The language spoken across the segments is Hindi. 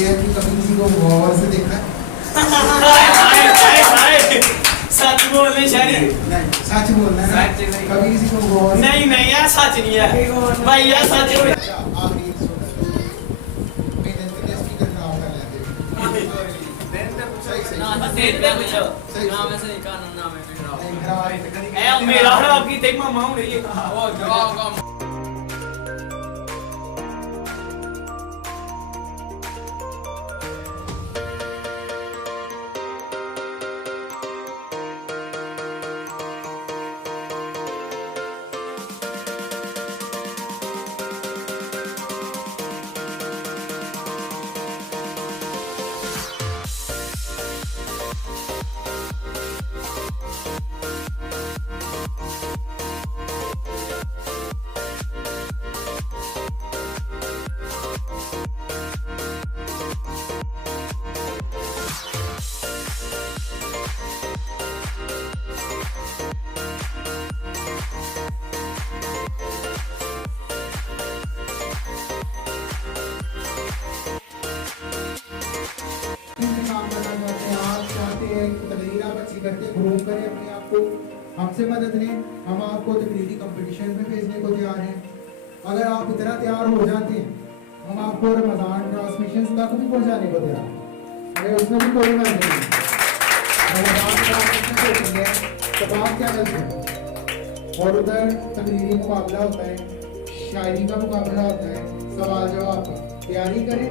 ये है कि कभी किसी को गौर से देखा है? सच बोलने शरी नहीं, सच बोलना है ना? कभी किसी को गौर से नहीं नहीं यार सच नहीं है भाई यार सच है। अच्छा, आखिरी सुनो। मेहनत के टेस्ट की खराब कर लेते हो। सही सही ना देख दे कुछ सही ना वैसे नहीं कानून ना मैं नहीं, खराब ए मेरा खराब की तेरी मामा हो रही है वो जवाब काम करना चाहते हैं, आप चाहते हैं कि तकरीर आप अच्छी करके ग्रो करें अपने आप को, हमसे मदद लें। हम आपको तकरीरी कंपटीशन में भेजने को तैयार हैं। अगर आप इतना तैयार हो जाते हैं, हम आपको रमज़ान ट्रांसमिशन तक भी पहुंचाने को तैयार हैं। अगर उसमें भी कोई मत नहीं, रमज़ान ट्रांसमिशन देखेंगे तो बात क्या करते हैं, और उधर तकरीरी मुकाबला होता है, शायरी का मुकाबला होता है, सवाल जवाब का। तैयारी करें,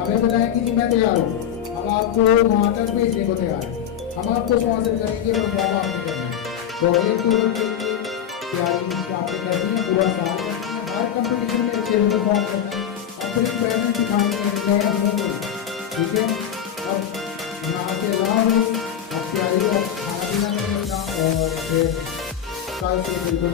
हमें बताएं कि जी मैं तैयार हूँ, हम आपको वहाँ तक भेजने को तैयार हैं। हम आपको स्पॉन्सर करेंगे और परफॉर्म आपने करना है। तो एक टूर के लिए तैयारी आपने करनी है, पूरा साल करनी है, हर कंपटीशन में अच्छे से परफॉर्म करना है, अपनी टैलेंट दिखाने में नया हो। ठीक है, अब यहाँ से लाभ हो, अब तैयारी का खाना पीना करेगा और फिर कल से बिल्कुल